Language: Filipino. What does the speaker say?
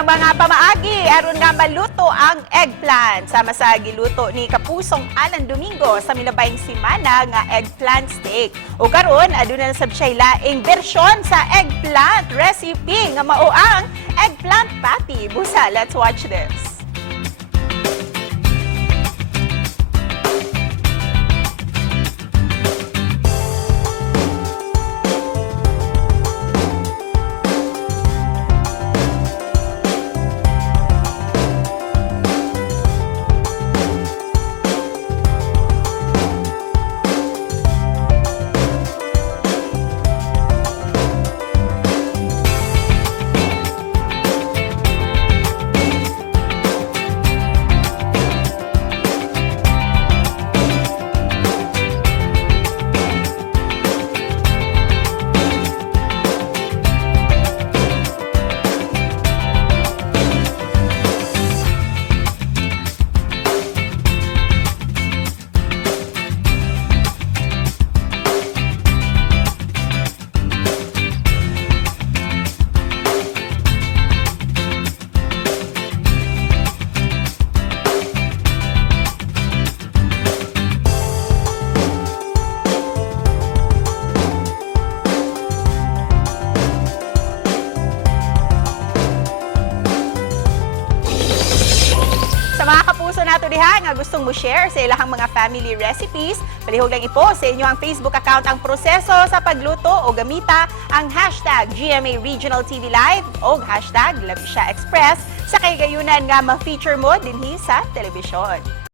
Ang mga pamaagi aron nga maluto ang eggplant sama sa giluto ni Kapusong Alan Domingo sa milabayng simana nga eggplant steak. O karon aduna na sab siya laing bersyon sa eggplant recipe nga mao ang eggplant pattie. Busa, let's watch this. Mga kapuso nato diha nga gustong mo share sa ilahang mga family recipes, palihog lang i-post sa inyo ang Facebook account ang proseso sa pagluto o gamita ang hashtag GMA Regional TV Live o hashtag Lami Syah Express sa kay gayunan nga ma-feature mo dinhi sa telebisyon.